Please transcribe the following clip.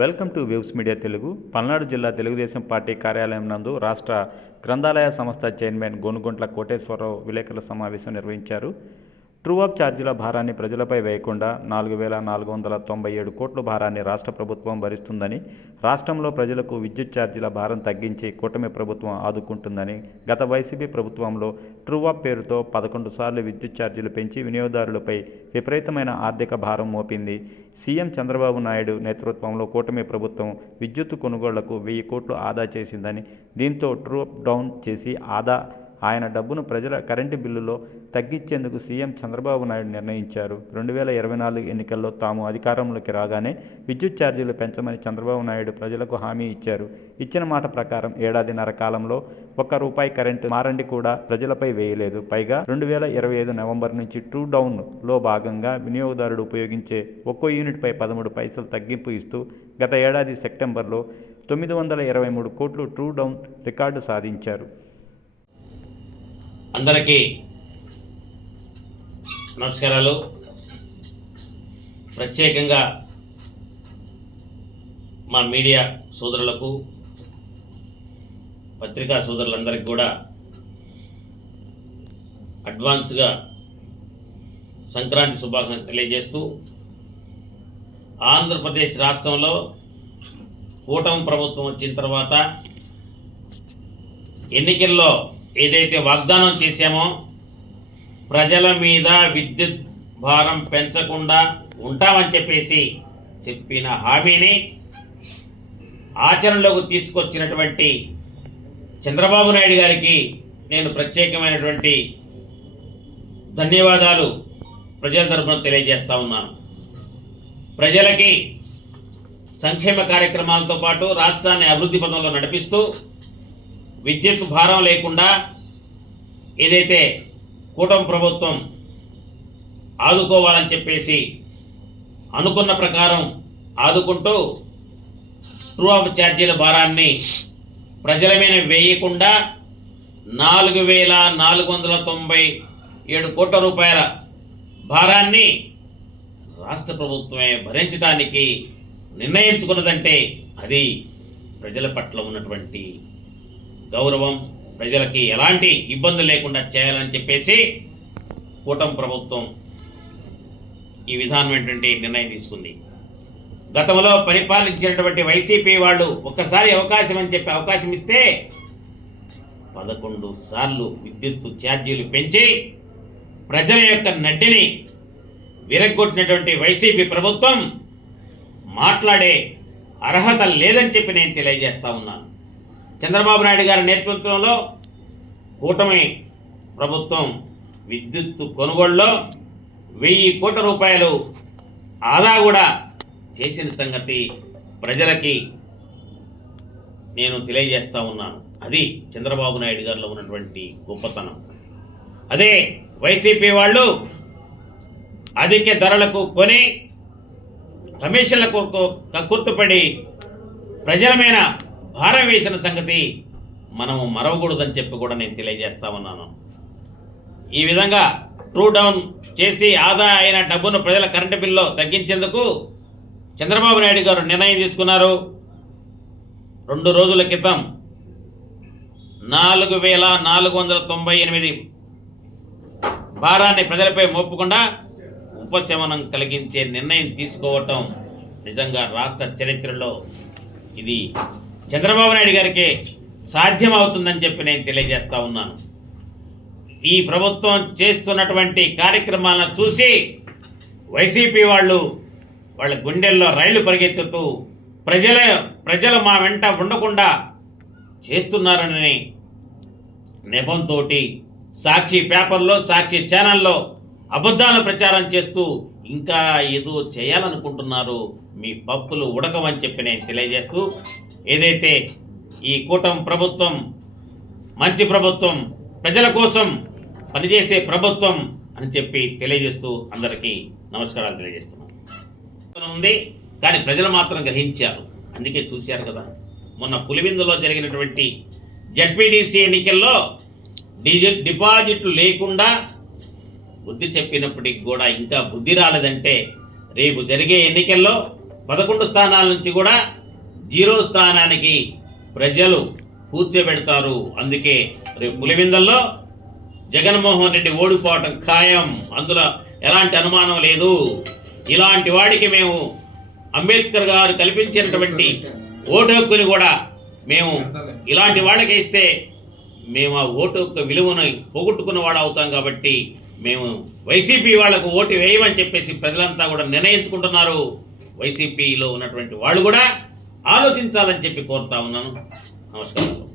Welcome to waves media Telugu. Palnadu జిల్లా Telugu Desam party కార్యాలయం నందు రాష్ట్ర గ్రంథాలయ సంస్థ చైర్మన్ గోనుగుంట్ల కోటేశ్వరరావు విలేకరుల సమావేశం నిర్వహించారు. ట్రూ అప్ ఛార్జీల భారాన్ని ప్రజలపై వేయకుండా నాలుగు వేల నాలుగు వందల తొంభై ఏడు కోట్ల భారాన్ని రాష్ట్ర ప్రభుత్వం భరిస్తుందని రాష్ట్రంలో ప్రజలకు విద్యుత్ ఛార్జీల భారం తగ్గించి కూటమి ప్రభుత్వం ఆదుకుంటుందని గత వైసీపీ ప్రభుత్వంలో ట్రూ అప్ పేరుతో పదకొండు సార్లు విద్యుత్ ఛార్జీలు పెంచి వినియోగదారులపై విపరీతమైన ఆర్థిక భారం మోపింది. సీఎం చంద్రబాబు నాయుడు నేతృత్వంలో కూటమి ప్రభుత్వం విద్యుత్ కొనుగోళ్ళకు వెయ్యి కోట్లు ఆదా చేసిందని దీంతో ట్రూ అప్ డౌన్ చేసి ఆదా ఆయన డబ్బును ప్రజల కరెంటు బిల్లులో తగ్గించేందుకు సీఎం చంద్రబాబు నాయుడు నిర్ణయించారు. రెండు వేల ఇరవై నాలుగు ఎన్నికల్లో తాము అధికారంలోకి రాగానే విద్యుత్ ఛార్జీలు పెంచమని చంద్రబాబు నాయుడు ప్రజలకు హామీ ఇచ్చారు. ఇచ్చిన మాట ప్రకారం ఏడాదిన్నర కాలంలో ఒక్క రూపాయి కరెంటు మారండి కూడా ప్రజలపై వేయలేదు. పైగా రెండు వేల ఇరవై ఐదు నవంబర్ నుంచి ట్రూ డౌన్లో భాగంగా వినియోగదారుడు ఉపయోగించే ఒక్కో యూనిట్పై పదమూడు పైసలు తగ్గింపు ఇస్తూ గత ఏడాది సెప్టెంబర్లో తొమ్మిది వందల ఇరవై మూడు కోట్లు ట్రూ డౌన్ రికార్డు సాధించారు. అందరికీ నమస్కారాలు. ప్రత్యేకంగా మా మీడియా సోదరులకు పత్రికా సోదరులందరికీ కూడా అడ్వాన్స్గా సంక్రాంతి శుభాకాంక్షలు తెలియజేస్తూ ఆంధ్రప్రదేశ్ రాష్ట్రంలో కూటమి ప్రభుత్వం వచ్చిన తర్వాత ఎన్నికల్లో ఏదైతే వాగ్దానం చేశామో ప్రజల మీద విద్యుత్ భారం పెంచకుండా ఉంటామని చెప్పేసి చెప్పిన హామీని ఆచరణలోకి తీసుకొచ్చినటువంటి చంద్రబాబు నాయుడు గారికి నేను ప్రత్యేకమైనటువంటి ధన్యవాదాలు ప్రజల తరఫున తెలియజేస్తా ఉన్నాను. ప్రజలకి సంక్షేమ కార్యక్రమాలతో పాటు రాష్ట్రాన్ని అభివృద్ధి పథంలో నడిపిస్తూ విద్యుత్ భారం లేకుండా ఏదైతే కూటమి ప్రభుత్వం ఆదుకోవాలని చెప్పేసి అనుకున్న ప్రకారం ఆదుకుంటూ ట్రూ ఆఫ్ ఛార్జీల భారాన్ని ప్రజల మీద వేయకుండా నాలుగు వేల నాలుగు వందల తొంభై ఏడు కోట్ల రూపాయల భారాన్ని రాష్ట్ర ప్రభుత్వమే భరించడానికి నిర్ణయించుకున్నదంటే అది ప్రజల పట్ల ఉన్నటువంటి గౌరవం ప్రజలకి ఎలాంటి ఇబ్బంది లేకుండా చేయాలని చెప్పేసి కూటమి ప్రభుత్వం ఈ విధానమైనటువంటి నిర్ణయం తీసుకుంది. గతంలో పరిపాలించినటువంటి వైసీపీ వాళ్ళు ఒక్కసారి అవకాశం అని చెప్పి అవకాశం ఇస్తే పదకొండు సార్లు విద్యుత్తు ఛార్జీలు పెంచి ప్రజల యొక్క నడ్డిని విరగ్గొట్టినటువంటి వైసీపీ ప్రభుత్వం మాట్లాడే అర్హత లేదని చెప్పి నేను తెలియజేస్తా ఉన్నాను. చంద్రబాబు నాయుడు గారి నేతృత్వంలో కూటమి ప్రభుత్వం విద్యుత్ కొనుగోలులో వెయ్యి కోట్ల రూపాయలు ఆదా కూడా చేసిన సంగతి ప్రజలకి నేను తెలియజేస్తా ఉన్నాను. అది చంద్రబాబు నాయుడు గారిలో ఉన్నటువంటి గొప్పతనం. అదే వైసీపీ వాళ్ళు అధిక ధరలకు కొని కమిషన్లకు కక్కుర్తుపడి ప్రజల మీద భారం వేసిన సంగతి మనము మరవకూడదని చెప్పి కూడా నేను తెలియజేస్తా ఉన్నాను ఈ విధంగా ట్రూ డౌన్ చేసి ఆదా అయిన డబ్బును ప్రజల కరెంటు బిల్లో తగ్గించేందుకు చంద్రబాబు నాయుడు గారు నిర్ణయం తీసుకున్నారు. రెండు రోజుల క్రితం నాలుగు వేల నాలుగు వందల తొంభై ఎనిమిది భారాన్ని ప్రజలపై మోపకుండా ఉపశమనం కలిగించే నిర్ణయం తీసుకోవటం నిజంగా రాష్ట్ర చరిత్రలో ఇది చంద్రబాబు నాయుడు గారికి సాధ్యం అవుతుందని చెప్పి నేను తెలియజేస్తా ఉన్నాను. ఈ ప్రభుత్వం చేస్తున్నటువంటి కార్యక్రమాలను చూసి వైసీపీ వాళ్ళు వాళ్ళ గుండెల్లో రైళ్ళు పరిగెత్తుతూ ప్రజల ప్రజలు మా వెంట ఉండకుండా చేస్తున్నారని నెపంతో సాక్షి పేపర్లో సాక్షి ఛానల్లో అబద్ధాలు ప్రచారం చేస్తూ ఇంకా ఏదో చేయాలనుకుంటున్నారు మీ పప్పులు ఉడకమని చెప్పి నేను తెలియజేస్తూ ఏదైతే ఈ కూటమి ప్రభుత్వం మంచి ప్రభుత్వం ప్రజల కోసం పనిచేసే ప్రభుత్వం అని చెప్పి తెలియజేస్తూ అందరికీ నమస్కారాలు తెలియజేస్తున్నాను. ఉంది కానీ ప్రజలు మాత్రం గ్రహించారు. అందుకే చూశారు కదా మొన్న పులివిందులో జరిగినటువంటి జడ్పీడీసీ ఎన్నికల్లో డిజి డిపాజిట్లు లేకుండా బుద్ధి చెప్పినప్పటికి కూడా ఇంకా బుద్ధి రాలేదంటే రేపు జరిగే ఎన్నికల్లో పదకొండు స్థానాల నుంచి కూడా జీరో స్థానానికి ప్రజలు కూర్చోబెడతారు. అందుకే రేపు పులివిందల్లో జగన్మోహన్ రెడ్డి ఓడిపోవటం ఖాయం. అందులో ఎలాంటి అనుమానం లేదు. ఇలాంటి వాడికి మేము అంబేద్కర్ గారు కల్పించినటువంటి ఓటు హక్కుని కూడా మేము ఇలాంటి వాళ్ళకి ఇస్తే మేము ఆ ఓటు యొక్క విలువను పోగొట్టుకున్న వాడు అవుతాం కాబట్టి మేము వైసీపీ వాళ్ళకు ఓటు వేయమని చెప్పేసి ప్రజలంతా కూడా నిర్ణయించుకుంటున్నారు. వైసీపీలో ఉన్నటువంటి వాళ్ళు కూడా ఆలోచించాలని చెప్పి కోరుతా ఉన్నాను. నమస్కారం.